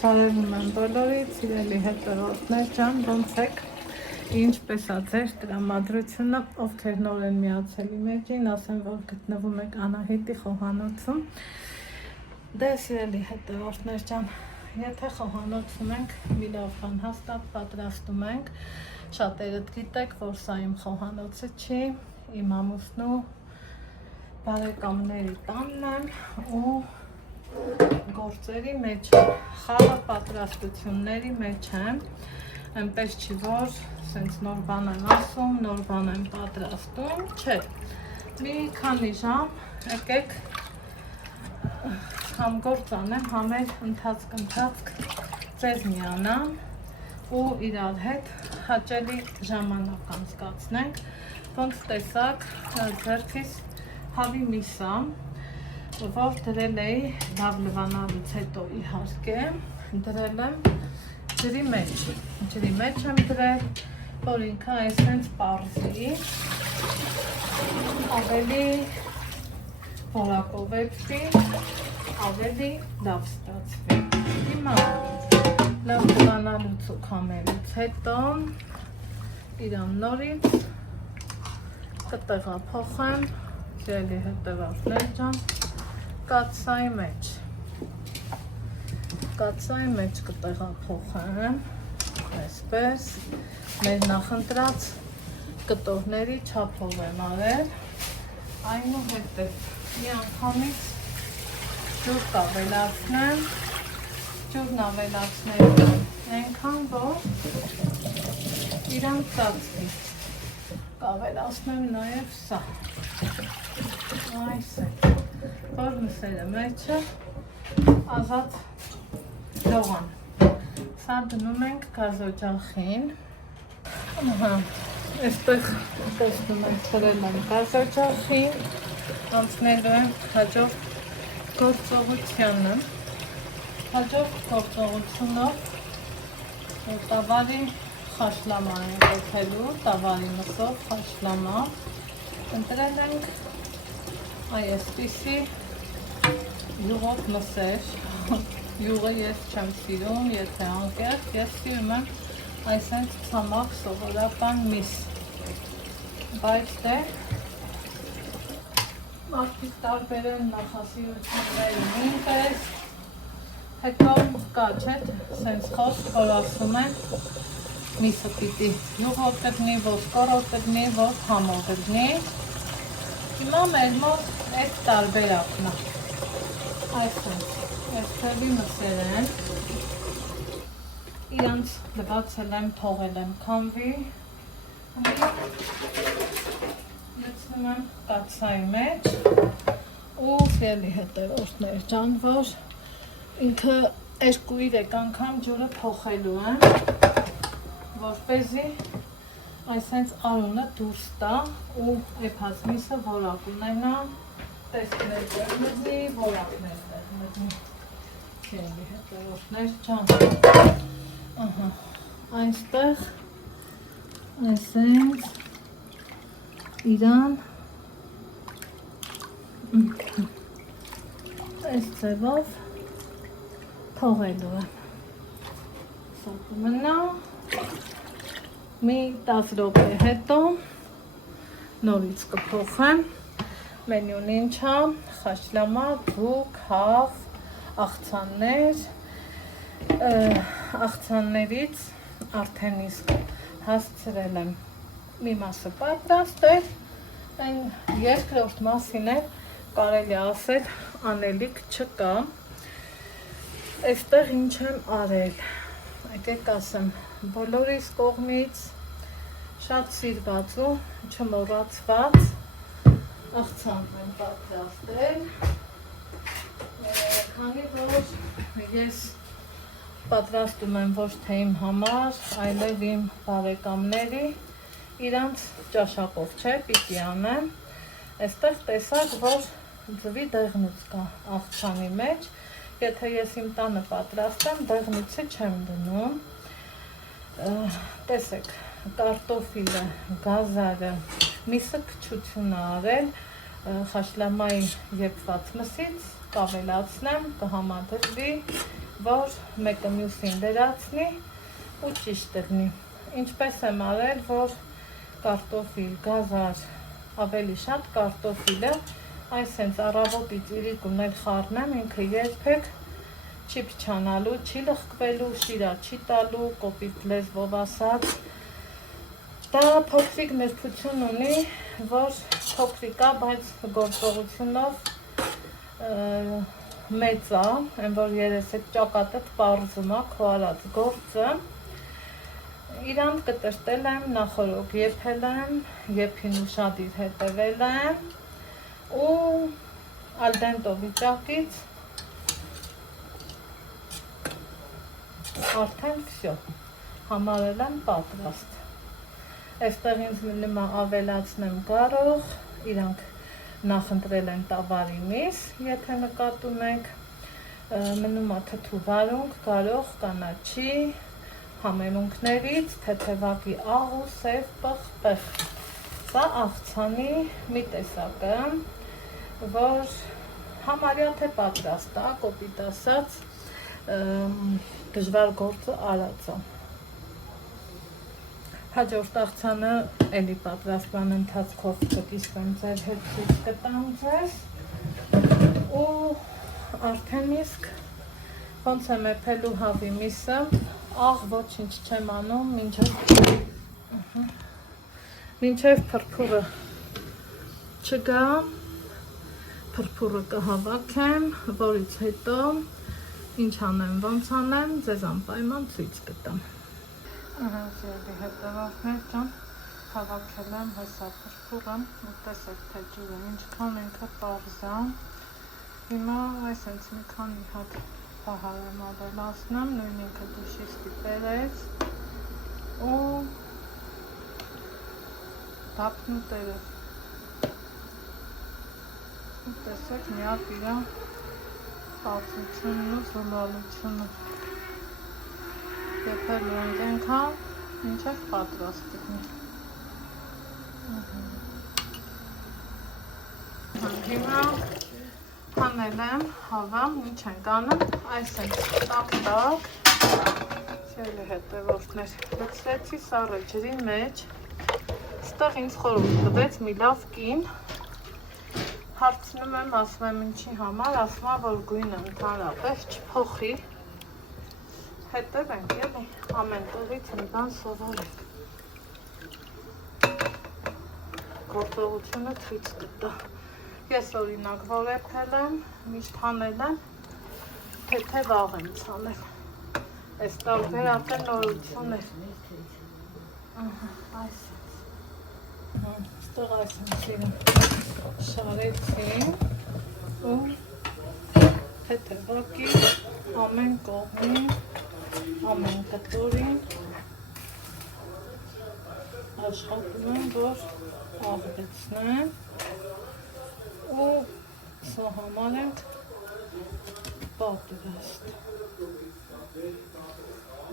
Բարևում եմ բոլորիդ, սիրելի հետևորդներ ջան, ոնց եք, ինչպես ա ձեր տրամադրությունը, ովքեր նոր են միացել իմ էջին, ասեմ, որ գտնվում եք Անահիտի խոհանոցում։ Դե սիրելի հետևորդներ ջան, եթե խոհանոցում ենք, մի լավ բան հաստատ պատրաստում ենք, շատերդ գիտեք, որ սա իմ խոհանոցը չի, իմ ամուսնու բարեկամների տանն եմ ու գործերի մեջ եմ, խաղը պատրաստությունների մեջ եմ, այնպես չի, որ սենց նոր բան եմ ասում, նոր բան եմ պատրաստում, չէ, մի քանի ժամ, եկեք համ գործ անեմ, համ էլ ընթացք ձեզ միանամ ու իրար հետ հաճելի ժամանակ անցկացնենք, ոնց տեսակ ձեռքիս հավի միսա, որ դրել էի լավ լվանալուց հետո իհարկե, դրել եմ ջրի մեջ եմ դրել, որ ինքը այսենց պարզի, ավելի որակովեցվի, ավելի լավ ստացվի։ Հիմա լավ լվանալուց ու քամելուց հետո իրան նորից կտեղափոխեմ, սիրելի հետևորդներ ջան, կաթսայի մեջ կտեղափոխեմ, այսպես, մեր նախընտրած կտորների չափով եմ արել, այնուհետև մի անգամից ջուր կավելացնեմ, ջուրն ավելացնեմ այնքան, որ իրան ծածկի, կավելացնեմ նաև սա, այս է, որ մսերը մեջը ազատ լողան, սա դնում ենք գազօջախին, այստեղ տեսնում ենք դրել եմ գազօջախին, անցնելու եմ հաջորդ գործողությանը, հաջորդ գործողությունով տավարի խաշլամա ենք օգելու, տավարի մսով խաշլամա, ընտրել ենք այսպիսի յուղով մսեր, յուղը ես չեմ սիրում, եթե անկեղծ, ես սիրում եմ այսենց ցամաք սովորական միս, բայց դե մարդիկ տարբեր են նախասիրությունների նույնպես, հետո կա չէ, սենց խոսք, որ ասում են միսը պիտի յուղով տրնի, ոսկորով տրնի, որ համով տրնի, հիմա մեր մոտ այդ տարբերակն է, այսպես, այսպերի մսեր են, իրանց լվացել եմ, թողել եմ քամվի, լցնում եմ կաթսայի մեջ ու սիրելի հետևորդներ ջան, որ ինքը 2-3 անգամ ջուրը փոխելու եմ, որպեսզի այսենց արունը դուրս տա ու էփած միսը որակ ունենա, տեսքներ դեղնի, որակներ դեղնի, սիրելի հետևորդներ ջան, այնստեղ այսենց իրան այս ձևով թողելու եմ, սա կմնա, մի 10 րոպե հետո նորից կփոխեմ, մենյուն ինչա, խաշլամա, ձուկ, հավ, աղցաններից արդեն իսկ հասցրել եմ մի մասը պատրաստել, այն երկրորդ մասին է կարելի ասել անելիք չկա, այստեղ ինչ եմ արել, եկեք ասեմ, բոլորիս կողմից շատ սիրված ու չմոռացված աղցանք եմ պատրաստել, քանի որ ես պատրաստում եմ ոչ թե իմ համար, այլև իմ բարեկամների, իրանց ճաշակով չէ, պիտի անեմ, այստեղ տեսակ, որ ձվի դեղնուց կա աղցանի մեջ, եթե ես իմ տանը պատրաստեմ, դեղնուցի չեմ դնում, տեսեք, կարտոֆիլը, գազարը, միսը քչություն արել, խաշլամայի եփված մսից կավելացնեմ, կհամադրվի որ մեկը մյուսին վերացնի ու ճիշտ լինի։ Ինչպես եմ արել, որ կարտոֆիլ, գազար, ավելի շատ կարտոֆիլը, այս հենց առավոտից իրիկուն էլ խառնեմ, ինքը երբեք չի փչանալու, չի լղկվելու, շիրա չի տալու, կոպիտ լեզվով ասած։ Դա փոքրիկ նրբություն ունի, որ փոքրիկ է, բայց գործողությունով մեծ է, այն որ երես այդ ճակատը պարզում է քո արած գործը։ Իրան կտրտել եմ, նախորոք եփել եմ, եփին ուշադիր հետևել եմ ու ալդենտո վիճակից արդեն վсё, համարել եմ պատրաստ։ Այստեղ ինձ նման ավելացնեմ կարող, իրանք նախընտրել են տավարի միս, եթե նկատում եք, մնում է թթու վարունգ, գարող, կանաչի, համեմունքներից, թեթևակի աղու, սև, պղպեղ։ Սա աղցանի մի տեսակը, որ համարյա թե պատրաստ է, կոպիտ ասած, դժվար գործը արած է։ Հաջորդ աղցանը էլի պատրաստման ընթացքով կկիսվեմ ձեր հետ ցույց կտամ ձեզ ու արդեն իսկ ոնց եմ եփելու հավի միսը, աղ ոչինչ չեմ անում, մինչև փրփուրը չգա, փրփուրը կհավաքեմ, որից հետո ինչ անեմ, ոնց անեմ, ձեզ անպայման ցույց կտամ։ Ահա սիրելի հետևորդներ ջան, հավաքել եմ հեսա փրփուրը, ու տեսեք թե ջուրը ինչքան ինքը պարզ է։ Հիմա այս հենց մի քանի հատ բահար եմ ավելացնում, նույն ինքը դուշի ստիպերից ու դափնուտերը։ Ու տեսեք միակ իրա պարզությունն ու զոլալությունը։ Եփելու ենք այնքան, մինչև պատրաստ լինի։ Հիմա հանել եմ հավը, ինչ ենք անում, այս ենք տակ-տակ, սիրելի հետևորդներ, լցրեցի սառը ջրի մեջ, ստեղ ինձ խորհուրդ տվեց մի լավ կին, հարցնում եմ, ասում եմ ինչի համար, ասում եմ, որ գույնը ընդհանրապես չփոխի, հետևենք էլի, ամեն տեղից մի բան սովորենք։ Գործողությունը ցույց կտա։ Ես օրինակ որ եփել եմ, միշտ հանել եմ, թեթև աղ եմ ցանել։ Այս տարբերակը նորություն է։ Այս ստեղ այս ինքին շարեցին ու թեթևակի ամեն կողմին ամեն կտորին աշխատում եմ, որ աղվեցնեմ ու սա համար ենք պատրաստ։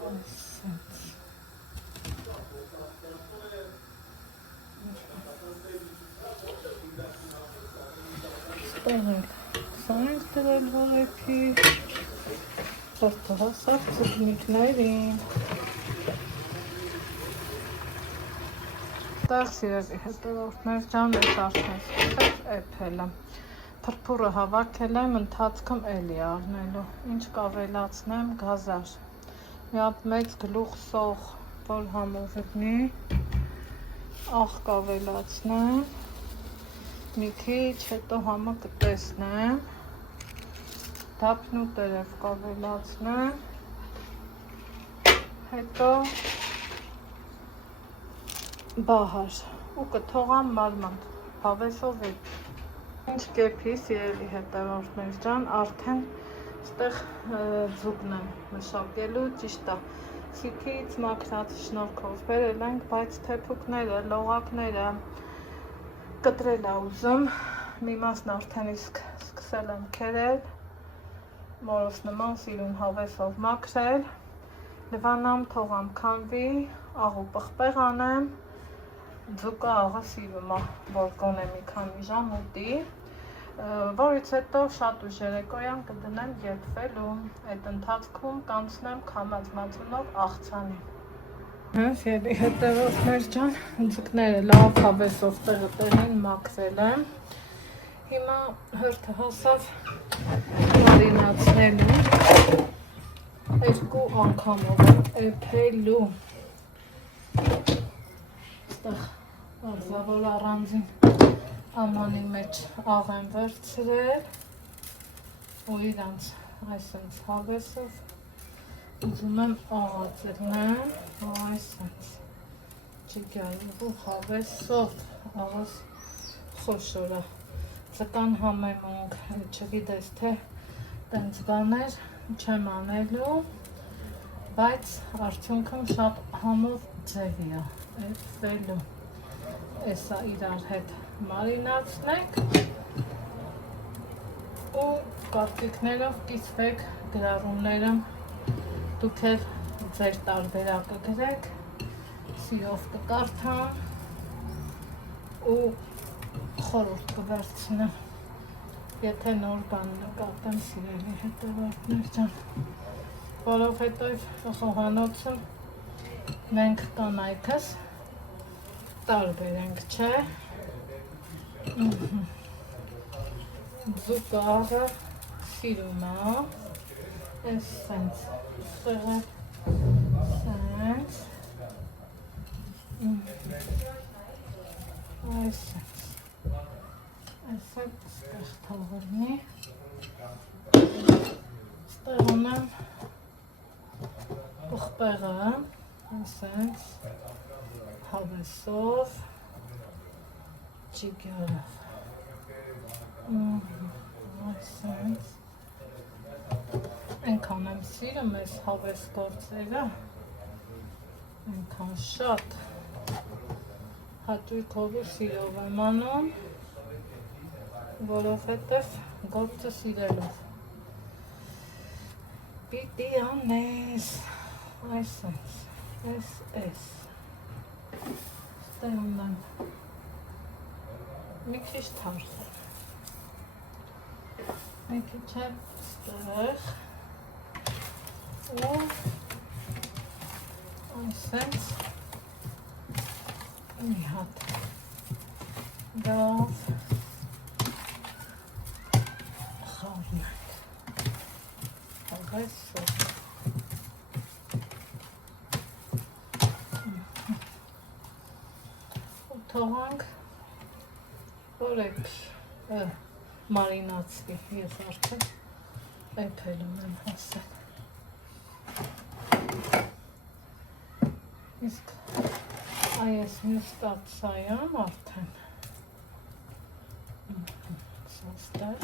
Այսպես։ Ստեղ ենք սա ենք դրել որեփի Սրտահասակ ծգնիկներին։ Տեղ սիրելի հետևորդներ ջան, ես արդեն սկսեց եփելը։ Փրփուրը հավաքել եմ, ընթացքում էլի առնելու։ Ինչ կավելացնեմ, գազար։ Մի հատ մեծ գլուխ սող, որ համոզվի, աղ կավելացնեմ, մի քիչ հետո համը կտեսնեմ, դափնուտերև կավելացնեմ, հետո բահար ու կթողամ մարման, հավեսով էլ։ Ինչ կեփի, սիրելի հետևորդներ ջան, արդեն ստեղ ձուկն եմ մշակելու, ճիշտ է, քիքից մաքրած շնորհքով բերել ենք, բայց թեփուկները, լողակները կտրել է ուզում, մի մասն արդեն իսկ սկսել եմ քերել, մորս նման սիրուն հավեսով մաքրել, լվանամ, թողամ քանվի, աղ ու պղպեղ անեմ, ձուկը աղը սիրում է, որ գոնե մի քանի ժամ ուտի, որից հետո շատ ուժ երեկոյան կդնեմ եփվելու, այդ ընթացքում կանցնեմ քամած մածունով աղցանի։ Սիրելի հետևորդներ ջան, ձկները լավ հավեսով տեղը տեղին մաքրել եմ։ Հիմա հերթը հասավ մարինացնելու, 2 անգամով էփելու։ Այստեղ որ առանձին ամանի մեջ աղ եմ վերցրել ու իրանց այսպես հավեսով ուզում եմ աղածելնեմ, այսպես չգարու հավեսով, աղաս խոշորա, ձկան համեմունք, չգիտես թե տենց բաներ չեմ անելու, բայց արդյունքում շատ համով ձևի է էփվելու, էսա իրար հետ մարինացնենք ու կարծիքներով կիսվեք գրառումները, դուք էլ ձեր տարբերակը գրեք, սիրով կկարդամ ու խորհուրդ կվերցնեմ, եթե նոր բան նկատեմ սիրելի հետևորդներ ջան, որովհետև խոհանոցում մենք կանայքս տարբեր ենք, չէ։ Ձուկը աղը սիրում է, այս սենց տեղը սենց, այս սենց, ստեղ թողրնի, ստեղ ունեմ պղպեղը, սենց, հավեսով, ճիգյարով, այսպես, այնքան եմ սիրում ես հավես գործերը, այնքան շատ, հաճույքով ու սիրով եմ անում, որովհետև գործը սիրելով, պիտի անես, այսպես, այս, ստեղ ունեմ, մի քիչ թարխ է, մի քիչ է ստեղ, ու այսպես մի հատ գավ խառնենք, հավեսով, ու թողանք, որ էփի, մարինացվի, ես արդեն էփելում եմ հասել։ Իսկ այս մյուս տացայամ արդեն, ստեղ,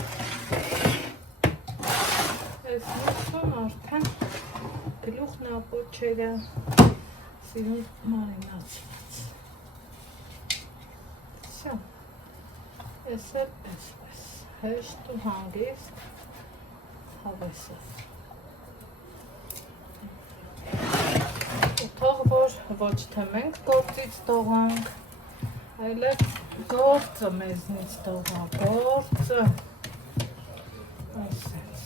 այս մյուսում արդեն գլուխն ապոչերը սիրուն մարինացված, սյո, ես էլ էսպես, հեշտ ու հանգիստ հավեսով, թող որ ոչ թե մենք գործից տողանք, այլև գործը մեզնից տողա, գործը, այսպես,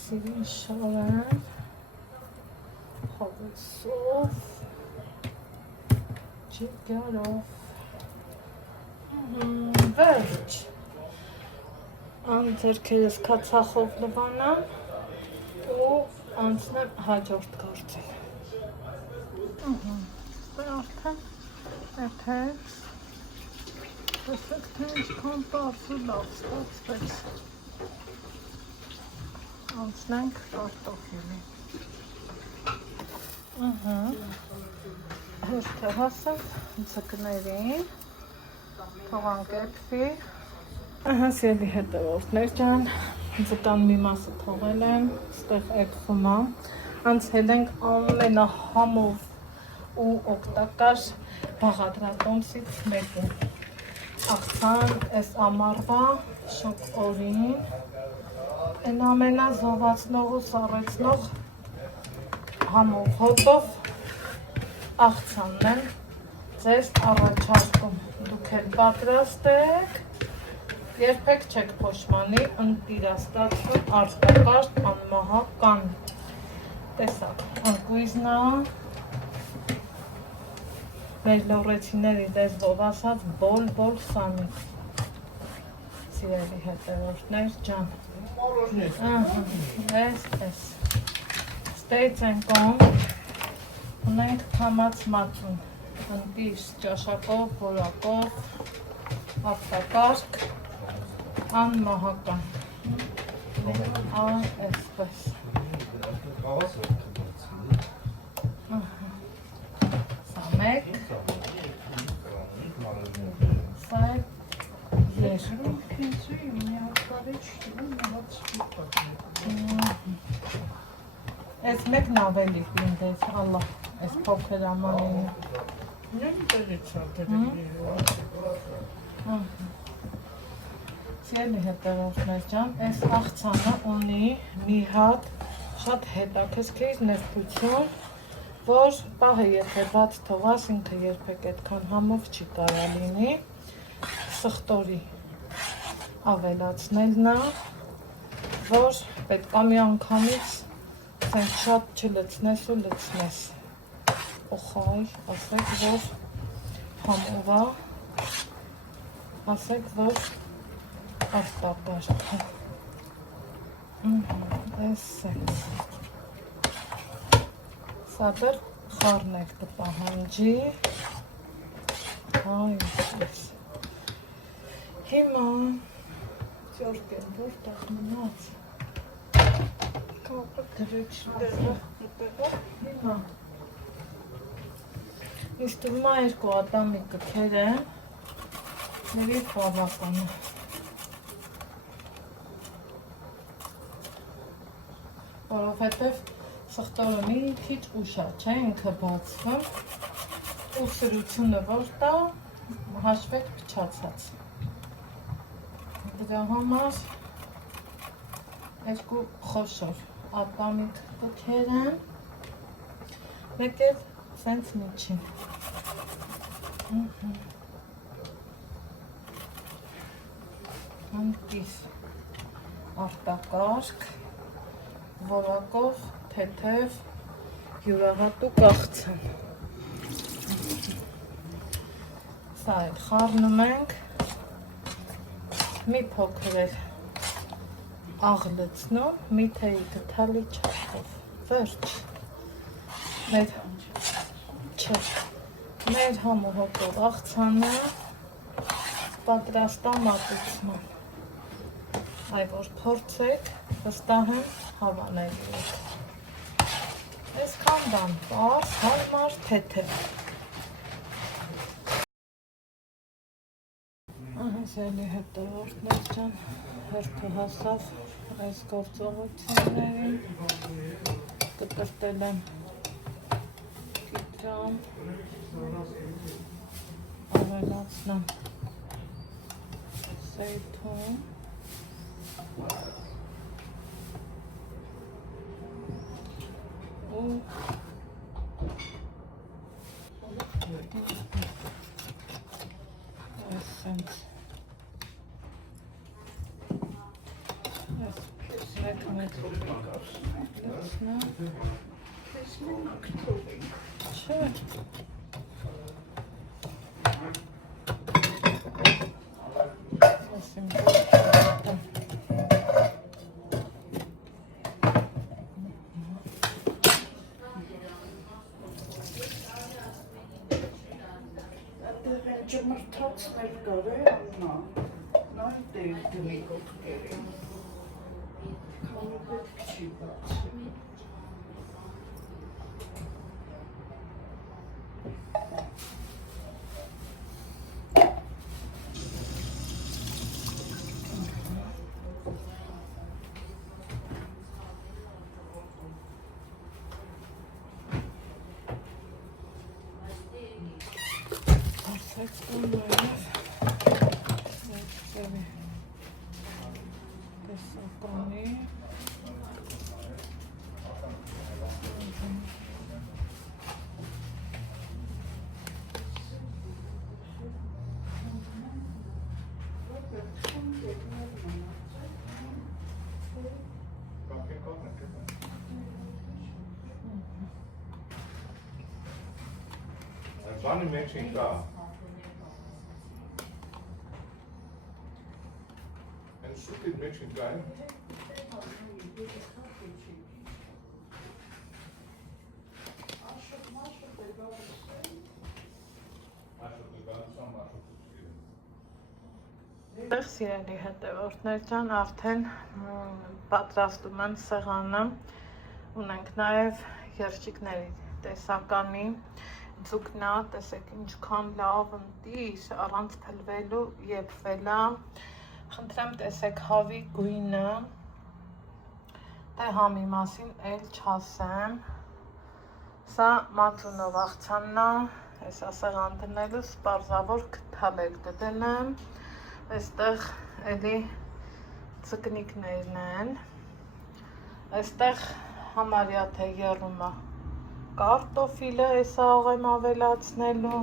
սիրին շարեմ, հավեսով, ճիգյարով, վերջ, ձերքերս քացախով լվանամ, ու անցնեմ հաջորդ գործին։ Դե արդեն էփել, տեսեք թե ինչքան պարզ ու լավ ստացվեց։ Անցնենք կարտոֆիլի։ Հերթը հասավ ձկներին, թողանք էփվի։ Սիրելի հետևորդներ ջան, ձկան մի մասը թողել եմ, ստեղ էփվում է, անցել ենք ամենահամով ու օգտակար բաղադրատոմսից մեկին, աղցան այս ամառվա շոգ օրին, այն ամենազովացնող ու սառեցնող համով հոտով աղցանն եմ ձեզ առաջարկում, դուք դուք էլ պատրաստեք, երբեք չեք փոշմանի, ընտիրաստացում արտակարգ անմահական։ Տեսակ, անկույզնա, մեր լորեցիների լեզվով ասած բոլ սանիկ։ Սիրելի հետևորդներ ջան։ Էս։ Ստեյց են կոմ, ունենք թամած մածուն, ընտիր ճաշակով, որակով, արտակարգ, անմահական, այսպես, սա մեկ, սա Այս մեկն ավելի ինձ, ալլա, այս փոքր ամանինը։ Սիրելի հետևորդներ ջան, այս աղցանը ունի մի հատ շատ հետաքրքիր նրբություն, որ պահը եթե բաց թողած ինքը երբեք այդքան համով չի կարա լինի, սխտորի ավելացնելն է, որ պետք է մի անգամից սենց շատ չլցնես ու լցնես, օխայ, ասեք, որ համով է, ասեք, որ արտակարգ է, այս սենց, սա դեռ խառնեք կպահանջի, այս, հիմա, ճորկ եմ, որտեղ մնաց, հիմա, ինձ թվում է երկու ատամի կքեր են, ների բավական է, որովհետև սխտորը մի քիչ ուշ է, չէ, ինքը բացվում, ու սրությունը որ տա, հաշվեք փչացած, դրա համար երկու խոշոր ատամիկ կքեր են, մեկ էլ սենց միջին, ընտիր, արտակարգ, որակով, թեթև, յուրահատուկ աղցան, սա էլ խառնում ենք, մի փոքր էլ աղ լցնում, միթեի գթալի չափով, վերջ, մեր համու հոտով աղցանը պատրաստա մատուցման, այ որ փորձեք, վստահ եմ հավանելի է, այսքան բան, պարզ, հարմար, թեթև, Սիրելի հետևորդներ ջան, հերթը հասավ այս գործողություններին, կտրտել եմ կիտրամբ, ավելացնեմ սեյթուն, ու այսենց Ջմրթացնել կար է աննա, նայ դեր դնի կոտքերի, քանի պետք չի բացի։ Բանի մեջ են կա։ Են շուտի մեջ են կա, Այդտեղ սիրելի հետևորդներ ջան, արդեն պատրաստում են սեղանը, ունենք նաև երջիկների տեսականի, ձուկնա, տեսեք ինչքան լավ ընտիր, առանց փլվելու եփվելա, խնդրեմ տեսեք հավի գույնը, դե համի մասին էլ չասեմ, սա Մաթունով աղցանն է, հեսա սեղան դնելուց պարզավոր քթալել կդնեմ, այստեղ էլի ծկնիկներն են, այստեղ համարյա թե եռումը կարտոֆիլը հեսա աղեմ ավելացնելու,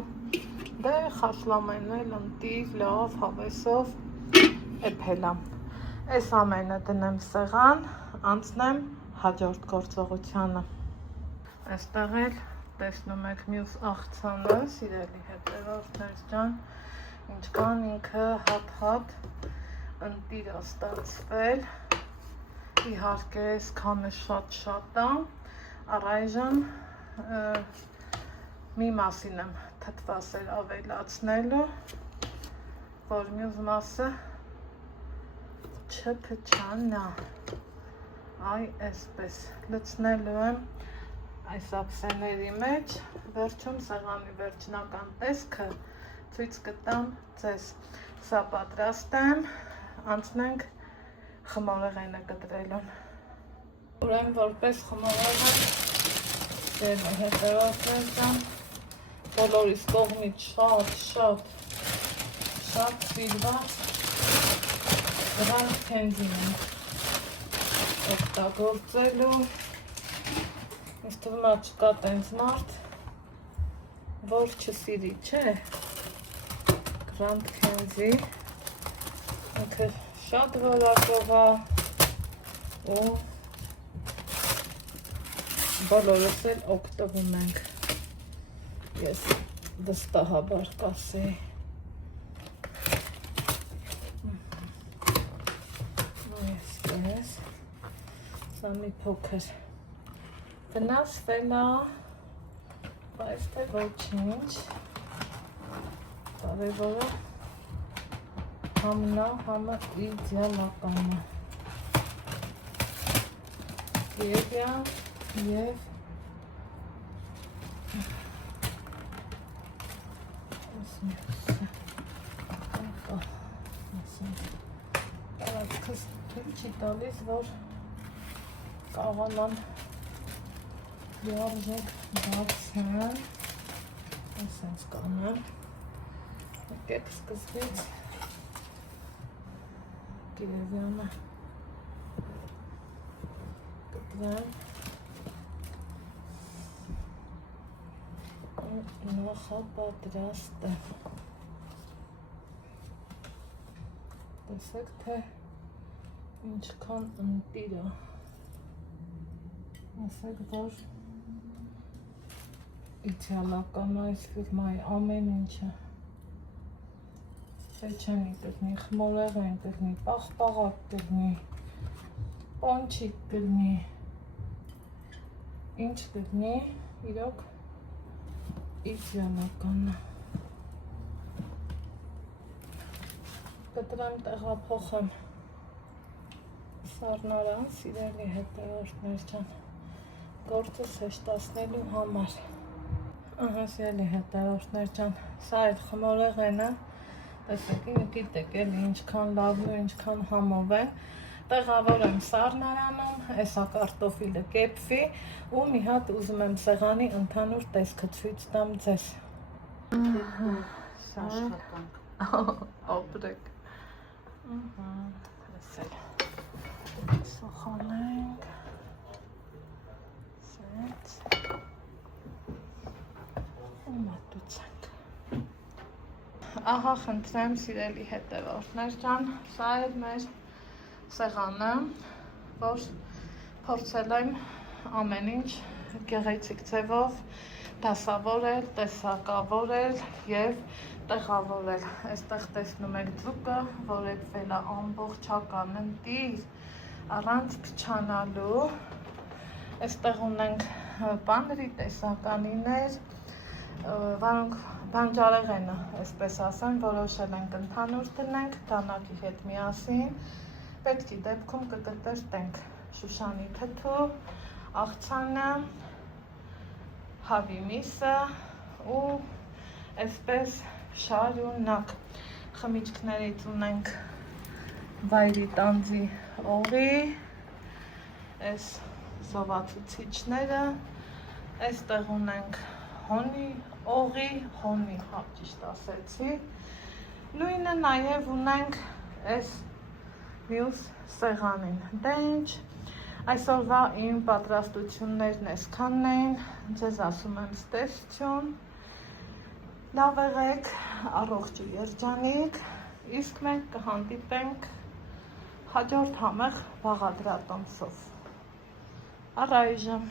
դե խաշլամենն էլ ընտիր, լավ, հավեսով էփելա, այս ամենը դնեմ սեղան, անցնեմ հաջորդ գործողությանը, այստեղ էլ տեսնում եք մյուս աղցանը, սիրելի հետևորդներ ջան, ինչքան ինքը հատ-հատ ընտիր է ստացվել, իհարկե սկանը շատ է, առայժմ մի մասին եմ թթվասեր ավելացնելու, որ մյուս մասը չփչանա, այ այսպես լցնելու եմ այս ափսեների մեջ, վերջում սեղանի վերջնական տեսքը ցույց կտամ ձեզ, սա պատրաստ եմ, անցնենք խմորեղենը կտրելուն։ Ուրեմն որպես խմորեղեն դեր հետևորդներ ջան, բոլորիս կողմից շատ սիրված Grand Candy-ն եմ օգտագործելու, ինձ թվում է չկա տենց մարդ, որ չսիրի, չէ, Grand Candy, ինքը շատ որակով է ու բոլորս էլ օգտվում ենք, ես վստահաբար կասեի, այսպես, սա մի փոքր վնասվել է, բայց թե ոչինչ, կարևորը համն է, համը իդեալական է, և տարածքս թույլ չի տալիս, որ կարողանամ լիարժեք բացեմ, այսպես կանեմ, եկեք սկզբից Կիրևյանը կտրեմ ու նախապատրաստ եմ, տեսեք թե ինչքան ընտիր է, ասեք որ իդեալական է այս ֆիրմայի ամեն ինչը, պեչենի կլինի, խմորեղեն կլինի, պաղպաղակ կլինի, պոնչիկ կլինի, ինչ կլինի, իրոք իդեալական է, կտրեմ տեղափոխեմ սառնարան, սիրելի հետևորդներ ջան, գործս հեշտացնելու համար, ահա սիրելի հետևորդներ ջան, սա այդ խմորեղենը, տեսեք, գիտեք էլի ինչքան լավն ու ինչքան համով է, տեղավոր եմ սառնարանում, այսա կարտոֆիլը կեպվի ու մի հատ ուզում եմ սեղանի ընդհանուր տեսքը ցույց տամ ձեզ։ Ապրեք։ Ասել։ Սոխանենք։ Սենց։ ու մատուցենք։ Ահա խնդրեմ սիրելի հետևորդներ ջան, սա է մեր սեղանը, որ փորձել եմ ամեն ինչ գեղեցիկ ձևով դասավորել, տեսակավորել եւ տեղավորել։ Այստեղ տեսնում եք ձուկը, որեկվել է ամբողջական ընտիր առանց փչանալու։ Այստեղ ունենք պանրի տեսականիներ, որոնք բանջարեղենը, այսպես ասեմ, որոշել ենք ընդհանուր դնենք դանակի հետ միասին։ Պետքի դեպքում կկտրտենք շուշանի թթու, աղցանը, հավի միսը ու այսպես շարունակ։ Խմիչքներից ունենք վայրի տանձի օղի, այս զովացուցիչները, այստեղ ունենք հոնի օղի, հոնի, ճիշտ ասեցի, նույնը նաև ունենք այս մյուս սեղանին։ Դե ինչ, այսօրվա իմ պատրաստություններն այսքանն էին, ձեզ ասում եմ ստեսություն, լավ եղեք, առողջ ու երջանիկ, իսկ մենք կհանդիպենք հաջորդ համեղ բաղադրատոմսով։ Առայժմ